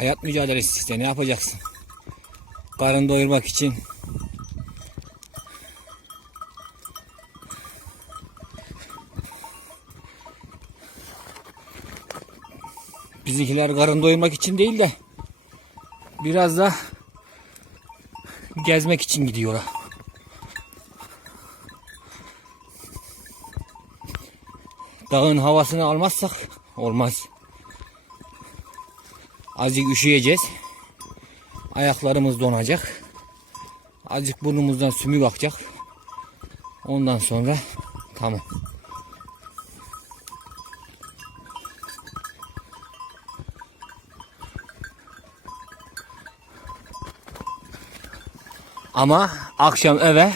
Hayat mücadelesi işte ne yapacaksın? Karın doyurmak için Bizimkiler karın doyurmak için değil de biraz da gezmek için gidiyorlar. Dağın havasını almazsak olmaz. Azıcık üşüyeceğiz. Ayaklarımız donacak. Azıcık burnumuzdan sümük akacak. Ondan sonra tamam. Ama akşam eve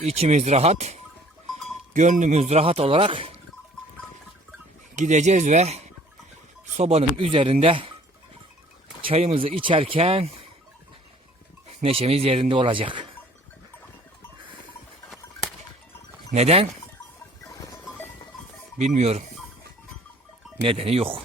içimiz rahat, gönlümüz rahat olarak gideceğiz ve sobanın üzerinde çayımızı içerken neşemiz yerinde olacak. Neden? Bilmiyorum. Nedeni yok.